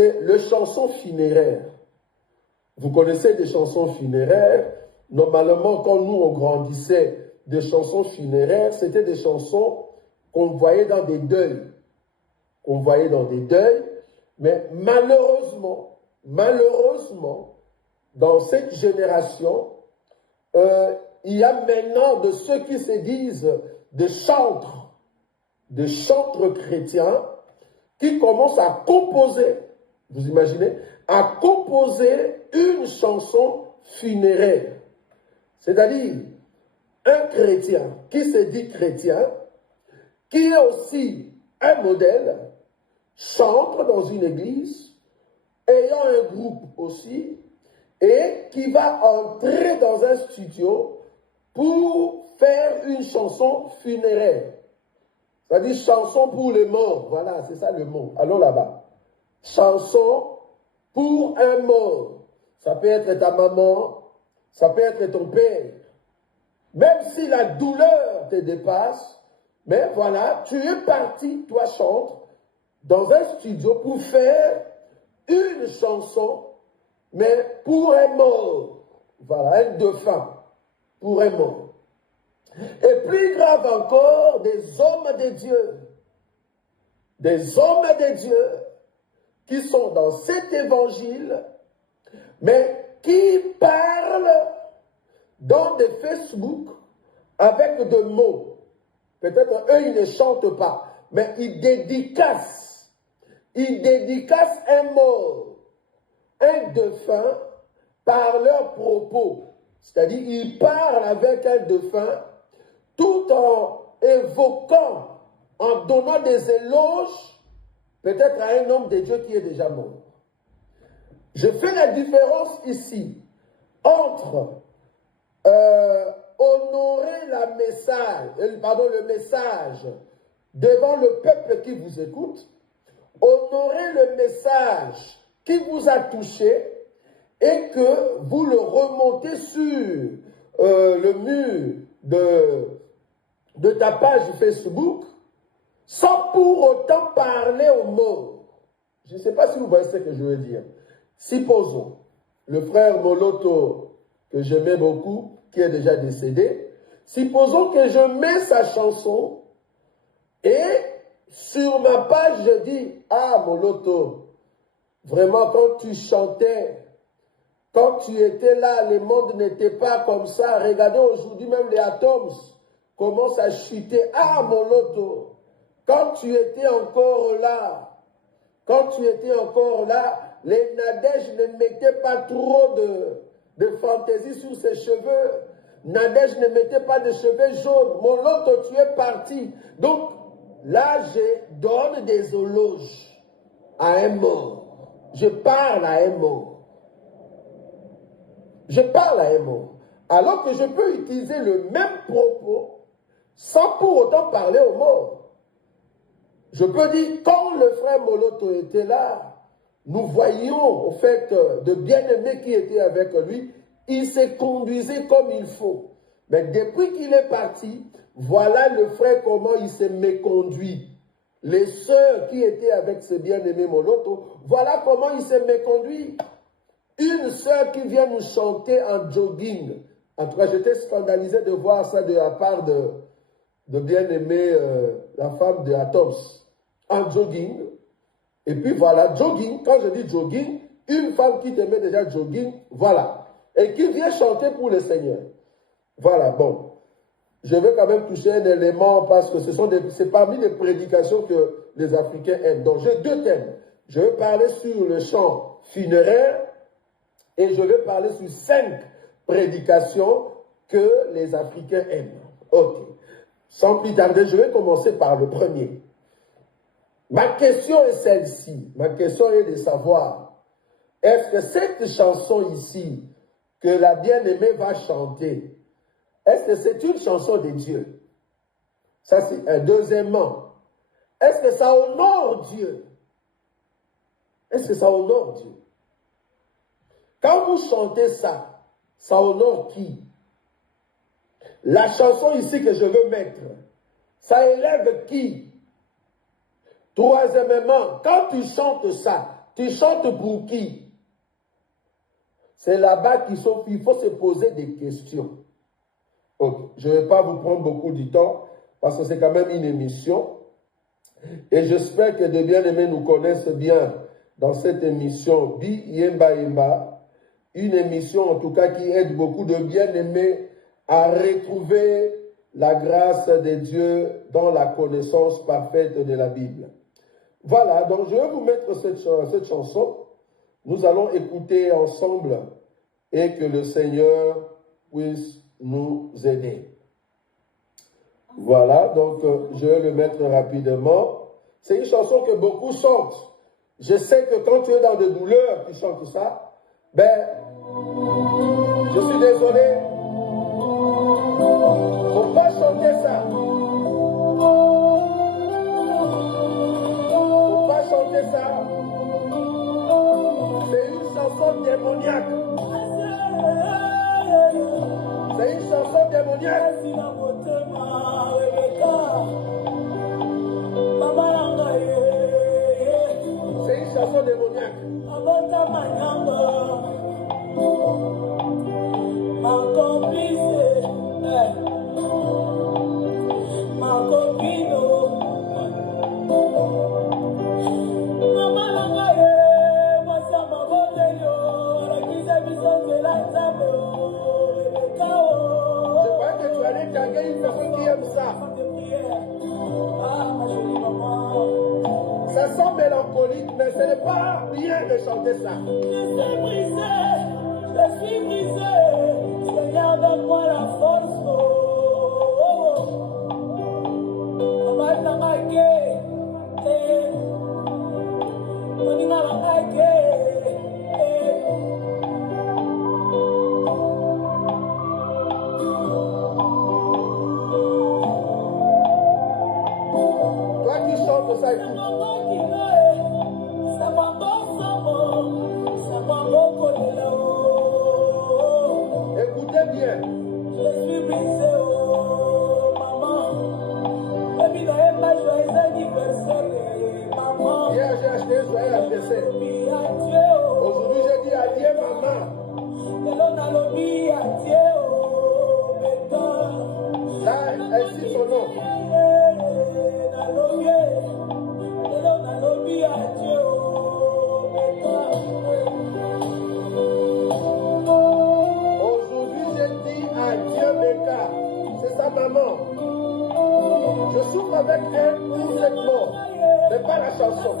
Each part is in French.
c'est le chanson funéraire. Vous connaissez des chansons funéraires. Normalement, quand nous, on grandissait, des chansons funéraires, c'était des chansons qu'on voyait dans des deuils. Mais malheureusement, dans cette génération, il y a maintenant de ceux qui se disent des chantres chrétiens, qui commencent à composer, vous imaginez, à composer une chanson funéraire. C'est-à-dire, un chrétien qui se dit chrétien, qui est aussi un modèle, chante dans une église, ayant un groupe aussi, et qui va entrer dans un studio pour faire une chanson funéraire. C'est-à-dire chanson pour les morts. Voilà, c'est ça le mot. Allons là-bas. Chanson pour un mort. Ça peut être ta maman, ça peut être ton père. Même si la douleur te dépasse, mais voilà, tu es parti, toi chante, dans un studio pour faire une chanson, mais pour un mort. Voilà, un défunt, pour un mort. Et plus grave encore, des hommes de Dieu. Des hommes de Dieu qui sont dans cet évangile, mais qui parlent dans des Facebook avec des mots. Peut-être eux, ils ne chantent pas, mais ils dédicacent. Ils dédicacent un mot, un défunt, par leurs propos. C'est-à-dire, ils parlent avec un défunt tout en évoquant, en donnant des éloges, peut-être à un homme de Dieu qui est déjà mort. Je fais la différence ici entre honorer le message devant le peuple qui vous écoute, honorer le message qui vous a touché et que vous le remontez sur le mur de ta page Facebook sans pour autant parler aux morts. Je ne sais pas si vous voyez ce que je veux dire. Supposons, le frère Moloto, que j'aimais beaucoup, qui est déjà décédé, supposons que je mets sa chanson et sur ma page, je dis, ah Moloto, vraiment quand tu chantais, quand tu étais là, le monde n'était pas comme ça. Regardez aujourd'hui même les atomes commencent à chuter. Ah Moloto, quand tu étais encore là, les Nadège ne mettaient pas trop de fantaisie sur ses cheveux. Nadège ne mettait pas de cheveux jaunes. Moloto, tu es parti. Donc, là, je donne des éloges à un mort. Je parle à un mort. Alors que je peux utiliser le même propos sans pour autant parler aux morts. Je peux dire, quand le frère Moloto était là, nous voyions au fait de bien-aimés qui étaient avec lui, il se conduisait comme il faut. Mais depuis qu'il est parti, voilà le frère comment il s'est méconduit. Les sœurs qui étaient avec ce bien-aimé Moloto, voilà comment il s'est méconduit. Une sœur qui vient nous chanter en jogging. En tout cas, j'étais scandalisé de voir ça de la part de bien-aimé, la femme de Atoms, en jogging. Et puis voilà, jogging, quand je dis jogging, une femme qui t'aimait déjà jogging, voilà. Et qui vient chanter pour le Seigneur. Voilà, bon. Je vais quand même toucher un élément parce que c'est parmi les prédications que les Africains aiment. Donc j'ai deux thèmes. Je vais parler sur le chant funéraire et je vais parler sur 5 prédications que les Africains aiment. Ok. Sans plus tarder, je vais commencer par le premier. Ma question est celle-ci. Ma question est de savoir, est-ce que cette chanson ici, que la bien-aimée va chanter, est-ce que c'est une chanson de Dieu? Ça, c'est un deuxièmement. Est-ce que ça honore Dieu? Est-ce que ça honore Dieu? Quand vous chantez ça, ça honore qui? La chanson ici que je veux mettre, ça élève qui? Troisièmement, quand tu chantes ça, Tu chantes pour qui? C'est là-bas qu'il faut se poser des questions. Okay. Je ne vais pas vous prendre beaucoup de temps parce que c'est quand même une émission. Et j'espère que de bien-aimés nous connaissent bien dans cette émission Bi Yemba Yemba. Une émission en tout cas qui aide beaucoup de bien-aimés à retrouver la grâce de Dieu dans la connaissance parfaite de la Bible. Voilà, donc je vais vous mettre cette chanson. Nous allons écouter ensemble et que le Seigneur puisse nous aider. Voilà, donc je vais le mettre rapidement. C'est une chanson que beaucoup chantent. Je sais que quand tu es dans des douleurs, tu chantes ça. Ben, je suis désolé. Faut pas chanter ça. Faut pas chanter ça. C'est une chanson démoniaque. C'est une chanson démoniaque. C'est une chanson démoniaque. Ma complice, ma copine, maman moi ça m'a voté la qui s'est mise de la table. Je crois que tu allais taguer une personne qui aime ça. Ah, ma jolie maman. Ça sent mélancolique, mais ce n'est pas bien de chanter ça. Je suis brisé, je suis brisé. Seigneur, donne-moi la force. Toi qui chantes ça, écoute. Écoutez bien. Je suis brisé, oh maman. Baby, n'ayez pas joyeux anniversaire, maman. Hier, j'ai acheté un joyeux anniversaire. Aujourd'hui, j'ai dit adieu, maman. Là, elle cite son nom. Aujourd'hui, j'ai dit adieu, Becca. C'est sa maman. Je souffre avec elle pour cette mort. Mais pas la chanson.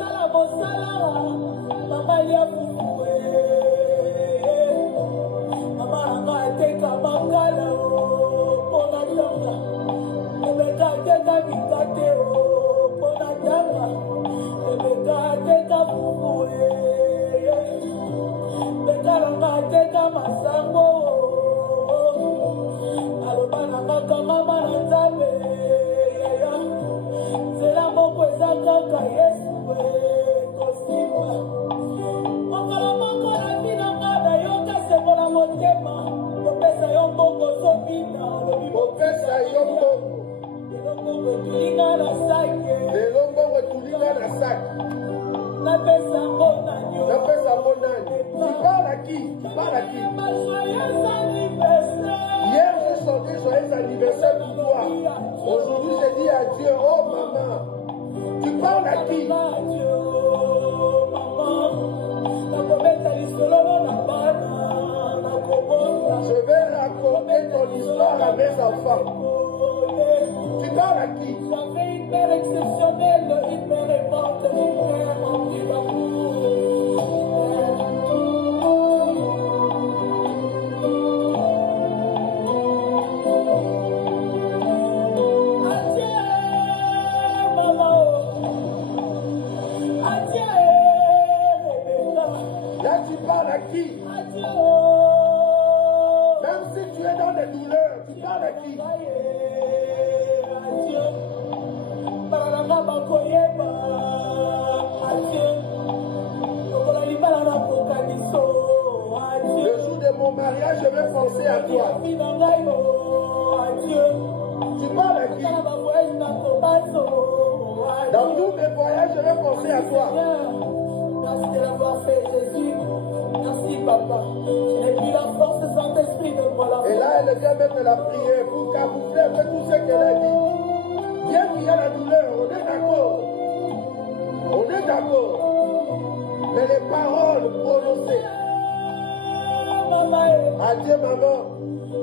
Tu parles à qui? Tu parles à qui? Hier, j'ai chanté joyeux anniversaire pour toi. Aujourd'hui, j'ai dit adieu. Oh, maman. Tu parles à qui? Je vais raconter ton histoire à mes enfants. Tu parles à qui? J'avais une mère exceptionnelle, une mère aimante, une mère remplie d'amour. Là, tu parles à qui? Même si tu es dans les douleurs, tu parles à qui? Le jour de mon mariage, je vais penser à toi. Tu parles à qui? Dans Dans tous mes voyages, je vais penser à toi. grâce de l'avoir fait, Jésus. Merci, Papa. Je n'ai plus la force de Saint-Esprit, donne-moi la force. Et là, elle vient mettre la prière pour camoufler un peu tout ce qu'elle a dit. Bien qu'il y a la douleur, on est d'accord. On est d'accord. Mais les paroles prononcées. Adieu, maman.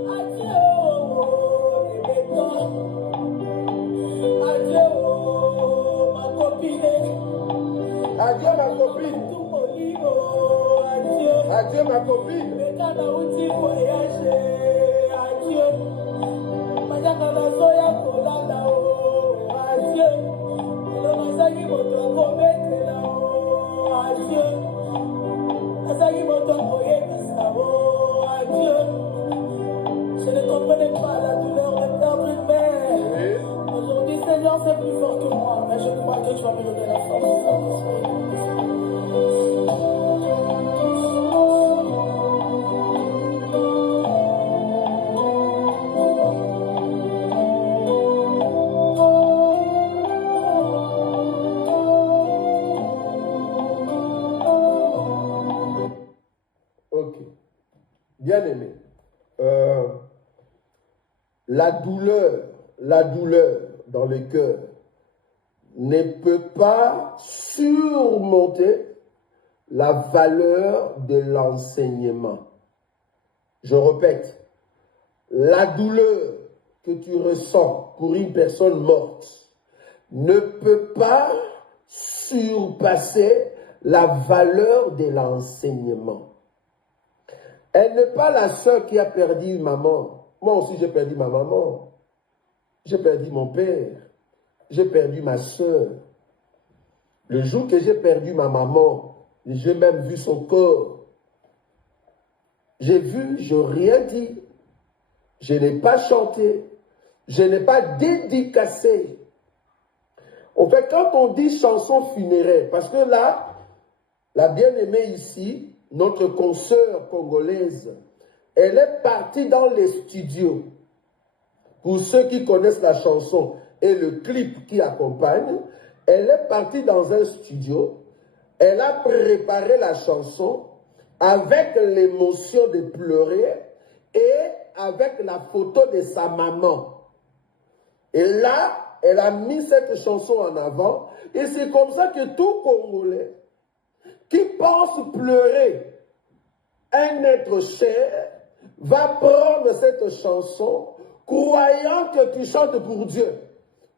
Adieu, Rebecca. Adieu, ma copine. Adieu, ma copine. Adieu. Adieu, ma copine. Je ne comprenais pas la douleur de perdre une mère. Aujourd'hui, Seigneur, c'est plus fort que moi. Mais je crois que tu vas me donner la force. Ok. Bien aimé. La douleur dans le cœur ne peut pas surmonter la valeur de l'enseignement. Je répète, la douleur que tu ressens pour une personne morte ne peut pas surpasser la valeur de l'enseignement. Elle n'est pas la seule qui a perdu une maman. Moi aussi, j'ai perdu ma maman. J'ai perdu mon père. J'ai perdu ma soeur. Le jour que j'ai perdu ma maman, j'ai même vu son corps. J'ai vu, je n'ai rien dit. Je n'ai pas chanté. Je n'ai pas dédicacé. En fait, quand on dit chanson funéraire, parce que là, la bien-aimée ici, notre consoeur congolaise, elle est partie dans les studios. Pour ceux qui connaissent la chanson et le clip qui accompagne, elle est partie dans un studio. Elle a préparé la chanson avec l'émotion de pleurer et avec la photo de sa maman. Et là, elle a mis cette chanson en avant. Et c'est comme ça que tout Congolais qui pense pleurer un être cher va prendre cette chanson croyant que tu chantes pour Dieu.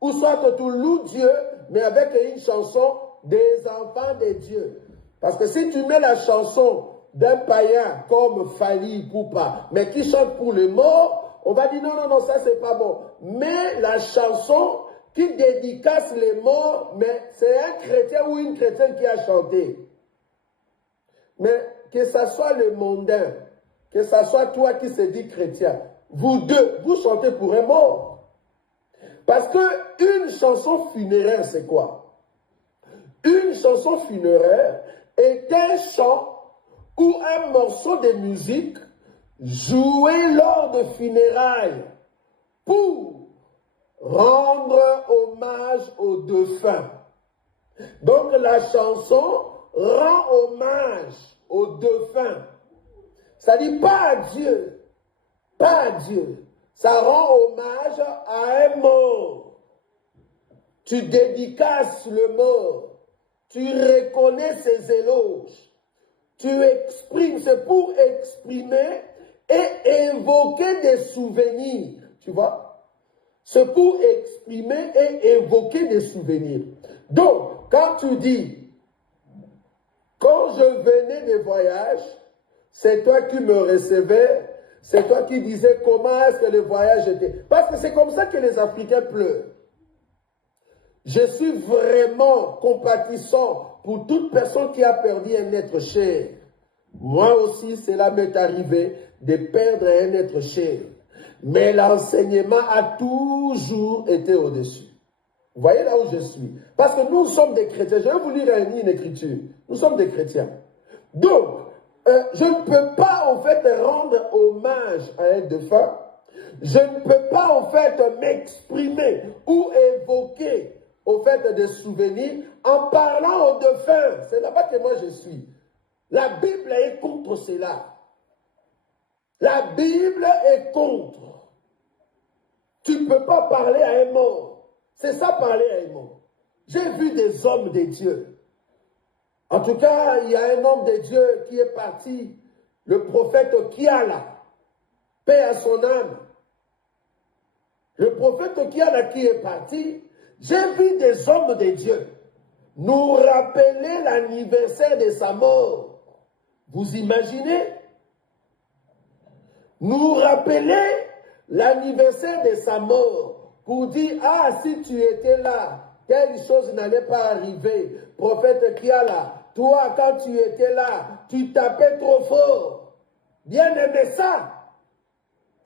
Ou soit que tu loues Dieu, mais avec une chanson des enfants de Dieu. Parce que si tu mets la chanson d'un païen comme Fali Poupa, mais qui chante pour les morts, on va dire non, non, non, ça c'est pas bon. Mais la chanson qui dédicace les morts, mais c'est un chrétien ou une chrétienne qui a chanté. Mais que ça soit le mondain, que ça soit toi qui se dit chrétien, vous deux, vous chantez pour un mort. Parce que une chanson funéraire, c'est quoi? Une chanson funéraire est un chant ou un morceau de musique joué lors de funérailles pour rendre hommage aux défunts. Donc la chanson rend hommage aux défunts. Ça dit pas à Dieu, pas à Dieu. Ça rend hommage à un mort. Tu dédicaces le mort. Tu reconnais ses éloges. Tu exprimes, c'est pour exprimer et évoquer des souvenirs. Tu vois? C'est pour exprimer et évoquer des souvenirs. Donc, quand tu dis, quand je venais des voyages, c'est toi qui me recevais, c'est toi qui disais comment est-ce que le voyage était. Parce que c'est comme ça que les Africains pleurent. Je suis vraiment compatissant pour toute personne qui a perdu un être cher. Moi aussi, cela m'est arrivé de perdre un être cher. Mais l'enseignement a toujours été au-dessus. Vous voyez là où je suis. Parce que nous sommes des chrétiens. Je vais vous lire une écriture. Nous sommes des chrétiens. Donc, je ne peux pas en fait rendre hommage à un défunt. Je ne peux pas en fait m'exprimer ou évoquer en fait prophète des souvenirs en parlant aux défunts. C'est là-bas que moi je suis. La Bible est contre cela. La Bible est contre. Tu ne peux pas parler à un mort. C'est ça, parler à un mort. J'ai vu des hommes de Dieu. En tout cas, il y a un homme de Dieu qui est parti, le prophète Kiala, paix à son âme. Le prophète Kiala qui est parti, j'ai vu des hommes de Dieu nous rappeler l'anniversaire de sa mort. Vous imaginez? Nous rappeler l'anniversaire de sa mort pour dire, ah, si tu étais là, telle chose n'allait pas arriver. Prophète Kiala, toi, quand tu étais là, tu tapais trop fort. Bien aimé ça.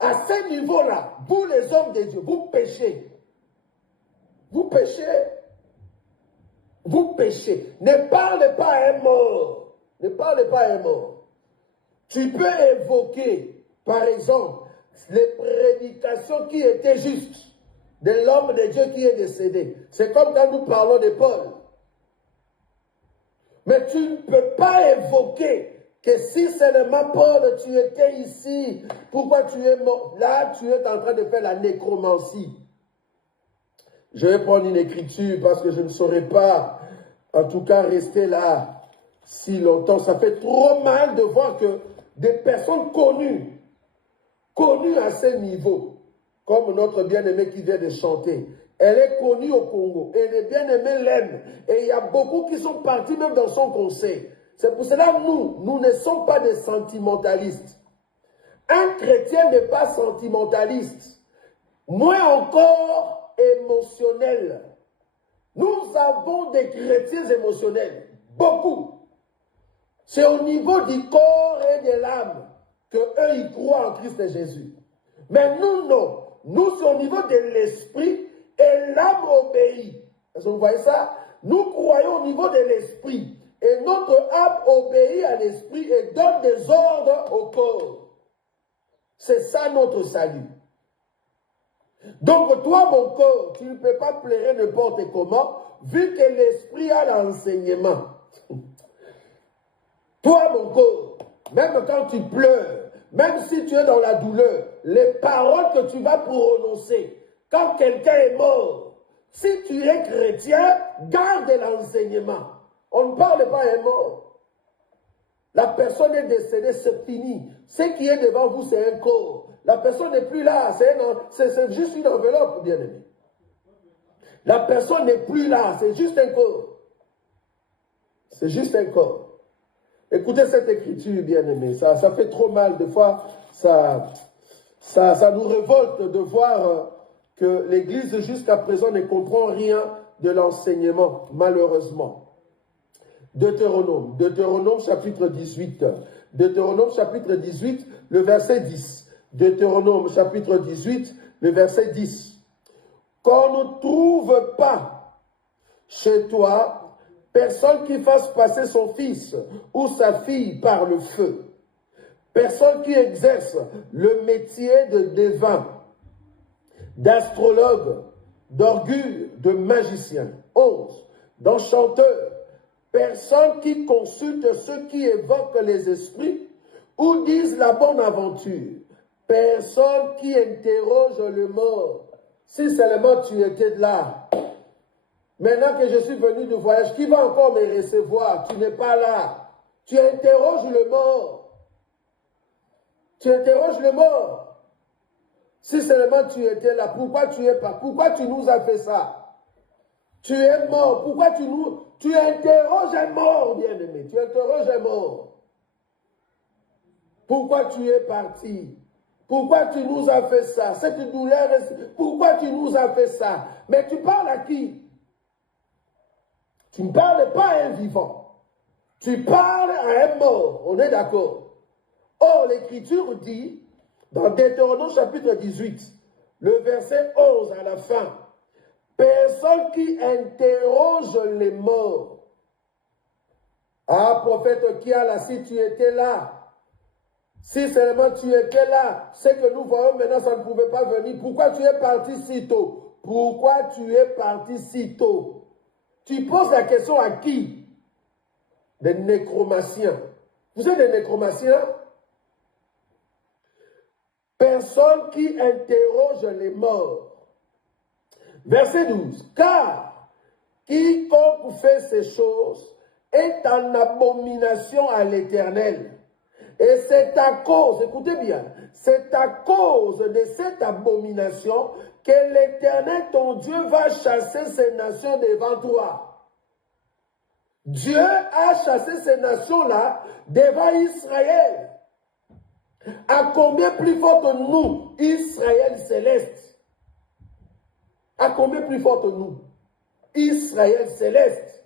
À ce niveau-là, vous les hommes de Dieu, vous péchez. Vous péchez. Vous péchez. Ne parlez pas à un mort. Ne parlez pas à un mort. Tu peux évoquer, par exemple, les prédications qui étaient justes de l'homme de Dieu qui est décédé. C'est comme quand nous parlons de Paul. Mais tu ne peux pas évoquer que si seulement Paul, tu étais ici, pourquoi tu es mort? Là, tu es en train de faire la nécromancie. Je vais prendre une écriture parce que je ne saurais pas, en tout cas, rester là si longtemps. Ça fait trop mal de voir que des personnes connues à ce niveau, comme notre bien-aimé qui vient de chanter, elle est connue au Congo et les bien-aimés l'aiment. Et il y a beaucoup qui sont partis même dans son conseil. C'est pour cela que nous ne sommes pas des sentimentalistes. Un chrétien n'est pas sentimentaliste, moins encore émotionnel. Nous avons des chrétiens émotionnels, beaucoup. C'est au niveau du corps et de l'âme qu'eux, ils croient en Christ Jésus. Mais nous, non. Nous, c'est au niveau de l'esprit et l'âme obéit. Est-ce que vous voyez ça? Nous croyons au niveau de l'esprit. Et notre âme obéit à l'esprit et donne des ordres au corps. C'est ça notre salut. Donc toi, mon corps, tu ne peux pas plaire n'importe comment, vu que l'esprit a l'enseignement. Toi, mon corps, même quand tu pleures, même si tu es dans la douleur, les paroles que tu vas prononcer, quand quelqu'un est mort, si tu es chrétien, garde l'enseignement. On ne parle pas à un mort. La personne est décédée, c'est fini. Ce qui est devant vous, c'est un corps. La personne n'est plus là, c'est juste une enveloppe, bien aimé. La personne n'est plus là, c'est juste un corps. C'est juste un corps. Écoutez cette écriture, bien aimé, ça fait trop mal. Des fois, ça nous révolte de voir que l'Église jusqu'à présent ne comprend rien de l'enseignement, malheureusement. Deutéronome chapitre 18. Deutéronome chapitre 18, le verset 10. Deutéronome chapitre 18, le verset 10. Qu'on ne trouve pas chez toi personne qui fasse passer son fils ou sa fille par le feu. Personne qui exerce le métier de devin, d'astrologue, d'orgueil, de magicien. 11. D'enchanteur. Personne qui consulte ceux qui évoquent les esprits ou disent la bonne aventure. Personne qui interroge le mort. Si seulement tu étais là. Maintenant que je suis venu de voyage, qui va encore me recevoir? Tu n'es pas là. Tu interroges le mort. Tu interroges le mort. Si seulement tu étais là, pourquoi tu es pas? Pourquoi tu nous as fait ça? Tu es mort. Pourquoi tu interroges un mort, bien-aimé? Tu interroges un mort. Pourquoi tu es parti? Pourquoi tu nous as fait ça? Cette douleur, pourquoi tu nous as fait ça? Mais tu parles à qui? Tu ne parles pas à un vivant. Tu parles à un mort. On est d'accord. Or, l'Écriture dit, dans Deutéronome chapitre 18, le verset 11 à la fin, personne qui interroge les morts. Ah, prophète Kiala, si tu étais là, si seulement tu étais là, ce que nous voyons maintenant, ça ne pouvait pas venir. Pourquoi tu es parti si tôt? Pourquoi tu es parti si tôt? Tu poses la question à qui? Des nécromanciens. Vous êtes des nécromanciens? Personne qui interroge les morts. Verset 12. Car quiconque fait ces choses est en abomination à l'Éternel. Et c'est à cause, écoutez bien, c'est à cause de cette abomination que l'Éternel, ton Dieu, va chasser ces nations devant toi. Dieu a chassé ces nations-là devant Israël. À combien plus forte nous, Israël céleste? À combien plus forte nous, Israël céleste?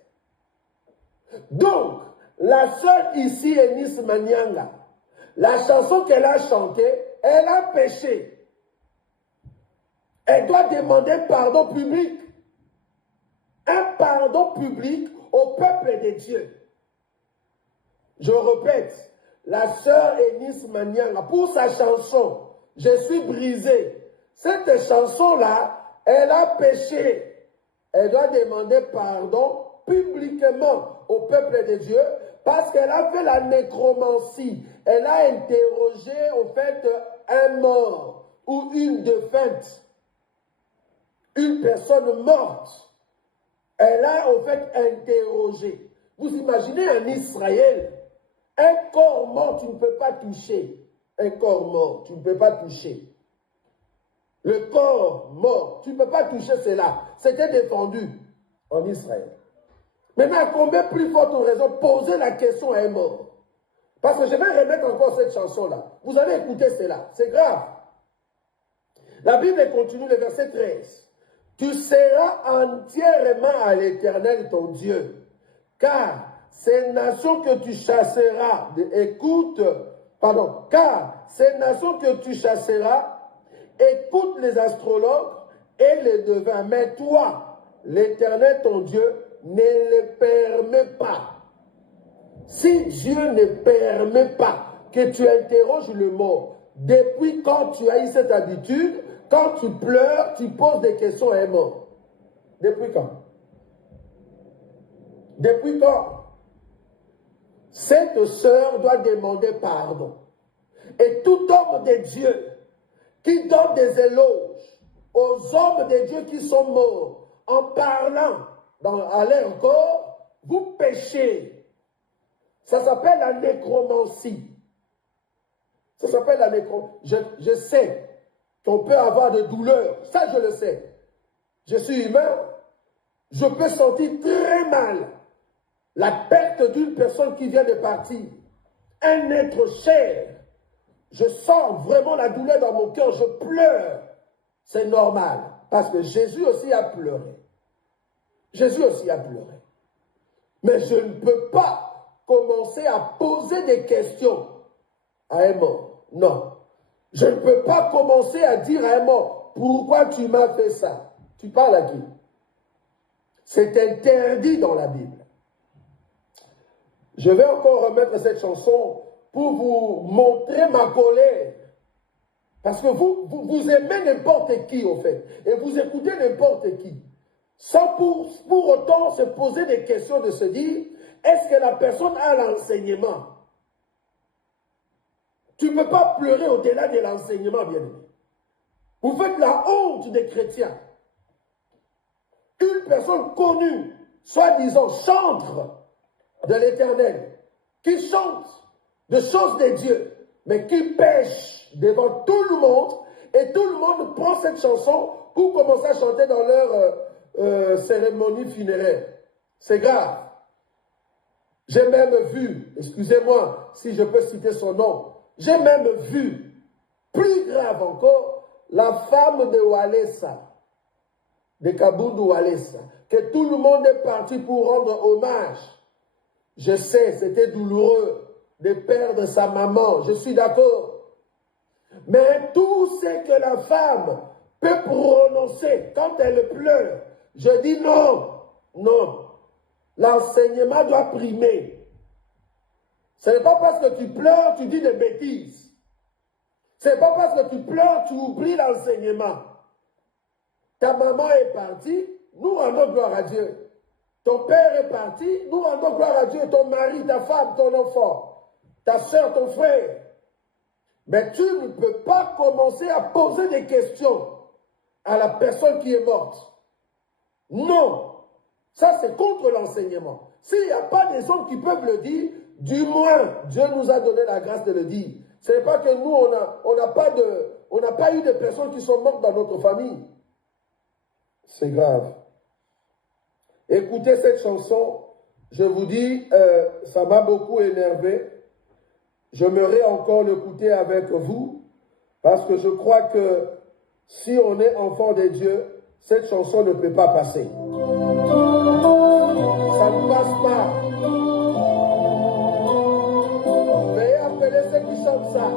Donc, la sœur ici, Eunice Manyanga, la chanson qu'elle a chantée, elle a péché. Elle doit demander pardon public. Un pardon public au peuple de Dieu. Je répète, la sœur Eunice Manyanga, pour sa chanson, je suis brisé. Cette chanson-là, elle a péché. Elle doit demander pardon publiquement au peuple de Dieu parce qu'elle a fait la nécromancie. Elle a interrogé au fait un mort ou une défunte, une personne morte. Elle a au fait interrogé. Vous imaginez en Israël, un corps mort, tu ne peux pas toucher. Un corps mort, tu ne peux pas toucher. Le corps mort, tu ne peux pas toucher cela. C'était défendu en Israël. Maintenant, à combien plus forte raison poser la question à un mort? Parce que je vais remettre encore cette chanson-là. Vous allez écouter cela. C'est grave. La Bible continue, le verset 13. Tu seras entièrement à l'Éternel ton Dieu, car ces nations que tu chasseras, car ces nations que tu chasseras, écoute les astrologues et les devins. Mais toi, l'Éternel ton Dieu, ne le permet pas. Si Dieu ne permet pas que tu interroges le mort, depuis quand tu as eu cette habitude, quand tu pleures, tu poses des questions à un mort? Depuis quand? Depuis quand? Cette sœur doit demander pardon. Et tout homme de Dieu qui donne des éloges aux hommes de Dieu qui sont morts en parlant à leur corps, vous péchez. Ça s'appelle la nécromancie. Ça s'appelle la nécromancie. Je sais qu'on peut avoir de douleurs. Ça, je le sais. Je suis humain. Je peux sentir très mal la perte d'une personne qui vient de partir. Un être cher. Je sens vraiment la douleur dans mon cœur. Je pleure. C'est normal. Parce que Jésus aussi a pleuré. Jésus aussi a pleuré. Mais je ne peux pas commencer à poser des questions à un mort. Non. Je ne peux pas commencer à dire à un mort, pourquoi tu m'as fait ça? Tu parles à qui? C'est interdit dans la Bible. Je vais encore remettre cette chanson pour vous montrer ma colère. Parce que vous aimez n'importe qui, au fait. Et vous écoutez n'importe qui. Sans pour autant se poser des questions de se dire, est-ce que la personne a l'enseignement? Tu ne peux pas pleurer au-delà de l'enseignement, bien aimé. Vous faites la honte des chrétiens. Une personne connue, soi-disant chantre de l'Éternel, qui chante des choses de Dieu, mais qui pêche devant tout le monde, et tout le monde prend cette chanson pour commencer à chanter dans leur cérémonie funéraire. C'est grave. J'ai même vu, excusez-moi si je peux citer son nom, j'ai même vu, plus grave encore, la femme de Walesa, de Kabundu Walesa, que tout le monde est parti pour rendre hommage. Je sais, c'était douloureux de perdre sa maman, je suis d'accord. Mais tout ce que la femme peut prononcer quand elle pleure, je dis non, non. L'enseignement doit primer. Ce n'est pas parce que tu pleures, tu dis des bêtises. Ce n'est pas parce que tu pleures, tu oublies l'enseignement. Ta maman est partie, nous rendons gloire à Dieu. ton père est parti, nous rendons gloire à Dieu, ton mari, ta femme, ton enfant, ta soeur, ton frère. Mais tu ne peux pas commencer à poser des questions à la personne qui est morte. Non, ça c'est contre l'enseignement. S'il n'y a pas des hommes qui peuvent le dire, du moins Dieu nous a donné la grâce de le dire. Ce n'est pas que nous, on n'a pas eu de personnes qui sont mortes dans notre famille. C'est grave. Écoutez cette chanson, je vous dis, ça m'a beaucoup énervé. J'aimerais encore l'écouter avec vous, parce que je crois que si on est enfant de Dieu, cette chanson ne peut pas passer. Ça ne passe pas. Veuillez appeler ceux qui chantent ça.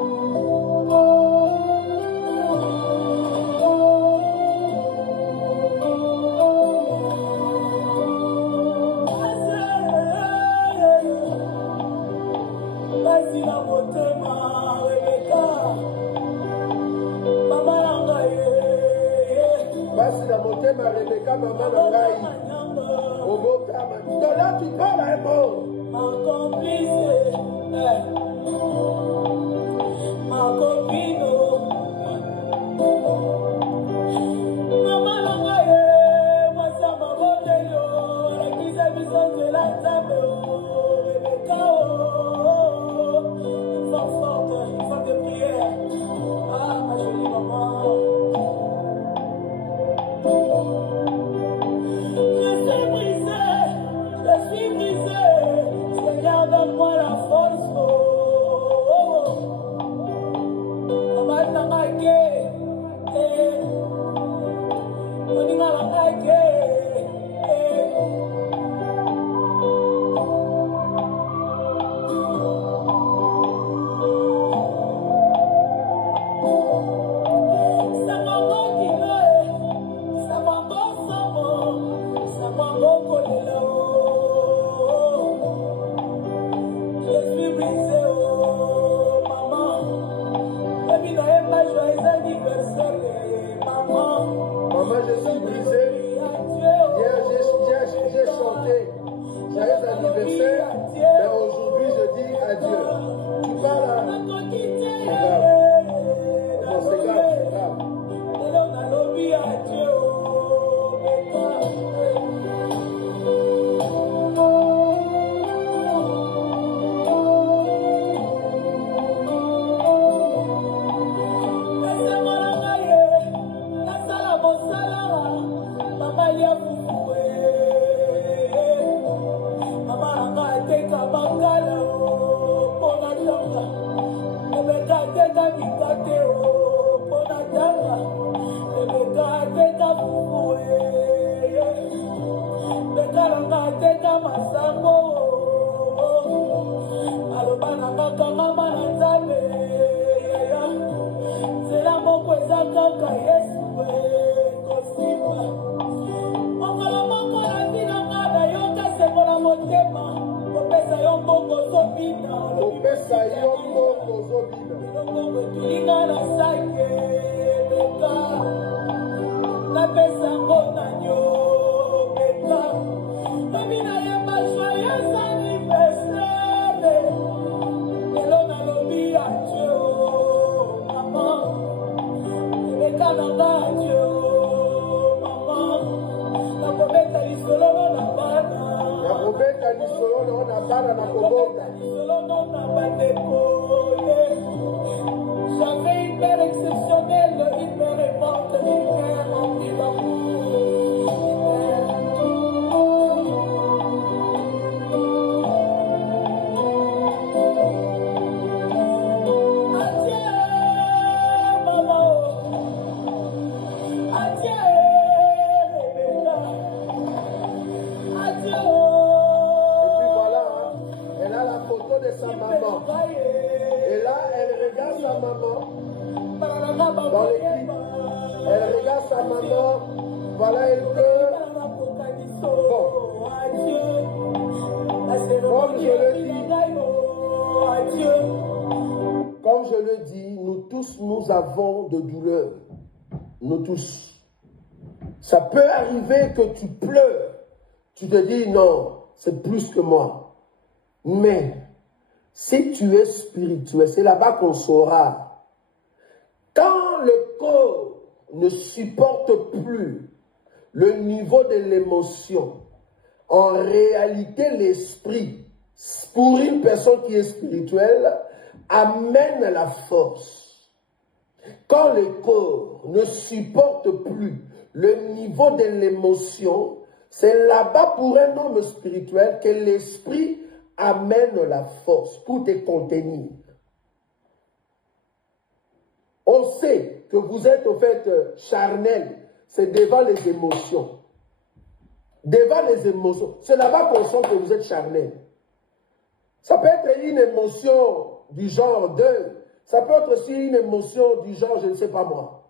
Ma Rebecca, maman Nangaï. Donc là, tu parles à un mot. Ma complice, ma copine. Maman Nangaï, moi ça m'a voté. La crise a besoin de la table. Rebecca, une femme forte, une femme de prière. Ah, ma jolie maman. Donne-moi la force, Maman, je suis brisé. Hier, j'ai chanté joyeux anniversaire, mais aujourd'hui, je dis adieu. Tu parles à... C'est grave. C'est grave. J'avais une mère exceptionnelle, une mère aimante, une mère remplie dans les clips. Elle regarde sa maman, voilà, elle pleure. Bon. Comme je le dis, nous tous, nous avons de douleurs. Nous tous. Ça peut arriver que tu pleures. tu te dis non, c'est plus que moi. Mais si tu es spirituel, c'est là-bas qu'on saura. Quand le corps ne supporte plus le niveau de l'émotion, en réalité, l'esprit, pour une personne qui est spirituelle, amène la force. Quand le corps ne supporte plus le niveau de l'émotion, c'est là-bas pour un homme spirituel que l'esprit amène la force pour te contenir. On sait que vous êtes au fait charnel, c'est devant les émotions. Devant les émotions, c'est là-bas qu'on sent que vous êtes charnel. Ça peut être une émotion du genre deuil, ça peut être aussi une émotion du genre je ne sais pas moi.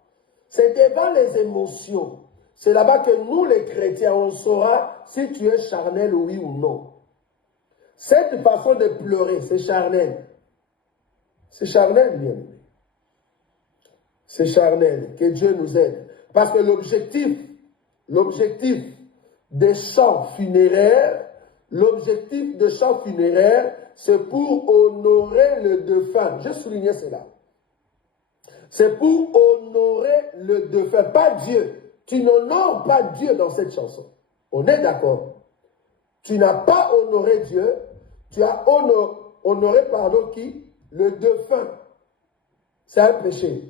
C'est devant les émotions. C'est là-bas que nous les chrétiens, on saura si tu es charnel oui ou non. Cette façon de pleurer, c'est charnel. C'est charnel, bien aimé. C'est charnel. Que Dieu nous aide. Parce que l'objectif des chants funéraires, c'est pour honorer le défunt. Je soulignais cela. C'est pour honorer le défunt, pas Dieu. Tu n'honores pas Dieu dans cette chanson. On est d'accord. Tu n'as pas honoré Dieu, tu as honoré, qui? Le défunt. C'est un péché.